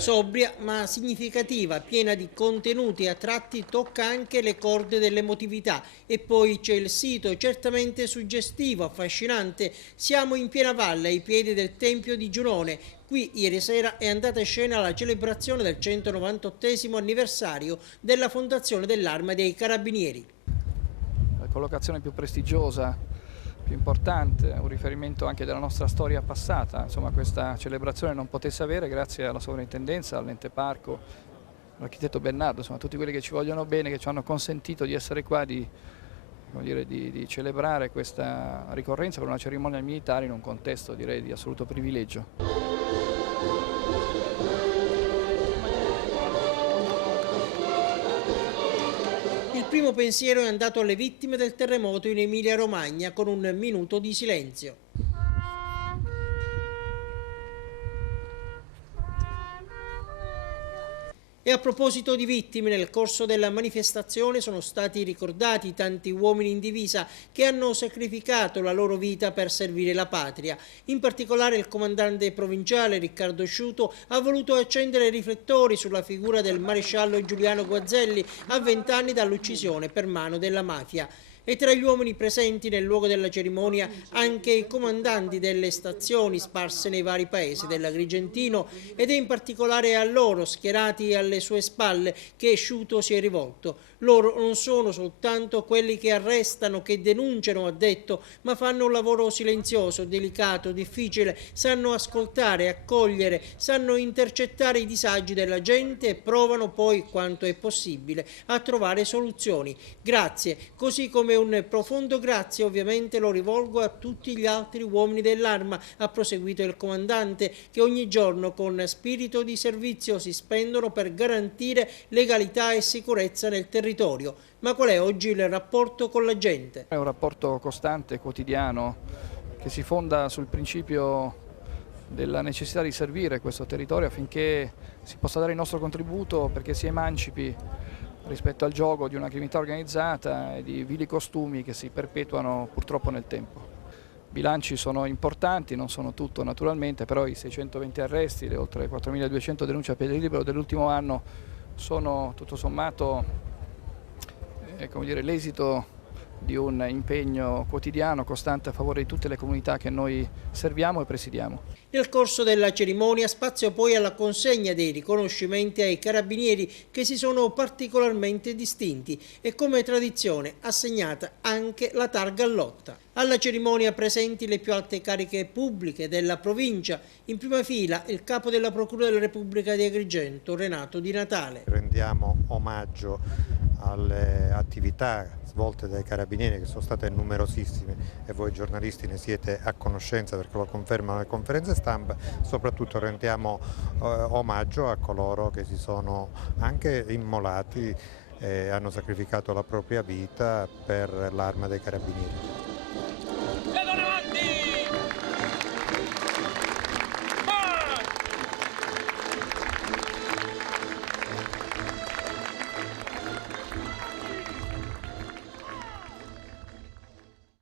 Sobria ma significativa, piena di contenuti e a tratti tocca anche le corde dell'emotività. E poi c'è il sito, certamente suggestivo, affascinante. Siamo in piena valle, ai piedi del Tempio di Giunone. Qui ieri sera è andata in scena la celebrazione del 198° anniversario della fondazione dell'Arma dei Carabinieri. La collocazione più prestigiosa, più importante, un riferimento anche della nostra storia passata. Insomma, questa celebrazione non potesse avere grazie alla sovrintendenza, all'ente parco, all'architetto Bernardo, insomma tutti quelli che ci vogliono bene, che ci hanno consentito di essere qua, di celebrare questa ricorrenza per una cerimonia militare in un contesto, direi, di assoluto privilegio. Il primo pensiero è andato alle vittime del terremoto in Emilia-Romagna con un minuto di silenzio. E a proposito di vittime, nel corso della manifestazione sono stati ricordati tanti uomini in divisa che hanno sacrificato la loro vita per servire la patria. In particolare il comandante provinciale Riccardo Sciuto ha voluto accendere i riflettori sulla figura del maresciallo Giuliano Guazzelli a 20 anni dall'uccisione per mano della mafia. E tra gli uomini presenti nel luogo della cerimonia anche i comandanti delle stazioni sparse nei vari paesi dell'Agrigentino, ed è in particolare a loro, schierati alle sue spalle, che Sciuto si è rivolto. Loro non sono soltanto quelli che arrestano, che denunciano, ha detto, ma fanno un lavoro silenzioso, delicato, difficile, sanno ascoltare, accogliere, sanno intercettare i disagi della gente e provano poi, quanto è possibile, a trovare soluzioni. Grazie, così come un profondo grazie ovviamente lo rivolgo a tutti gli altri uomini dell'Arma, ha proseguito il comandante, che ogni giorno con spirito di servizio si spendono per garantire legalità e sicurezza nel territorio. Ma qual è oggi il rapporto con la gente? È un rapporto costante, quotidiano, che si fonda sul principio della necessità di servire questo territorio affinché si possa dare il nostro contributo perché si emancipi rispetto al giogo di una criminalità organizzata e di vili costumi che si perpetuano purtroppo nel tempo. I bilanci sono importanti, non sono tutto naturalmente, però i 620 arresti, le oltre 4.200 denunce a piede libero dell'ultimo anno sono tutto sommato l'esito di un impegno quotidiano, costante a favore di tutte le comunità che noi serviamo e presidiamo. Nel corso della cerimonia spazio poi alla consegna dei riconoscimenti ai carabinieri che si sono particolarmente distinti e come tradizione assegnata anche la targa lotta. Alla cerimonia presenti le più alte cariche pubbliche della provincia, in prima fila il capo della Procura della Repubblica di Agrigento, Renato Di Natale. Rendiamo omaggio alle attività svolte dai carabinieri, che sono state numerosissime e voi giornalisti ne siete a conoscenza perché lo confermano le conferenze stampa. Soprattutto rendiamo omaggio a coloro che si sono anche immolati e hanno sacrificato la propria vita per l'Arma dei Carabinieri.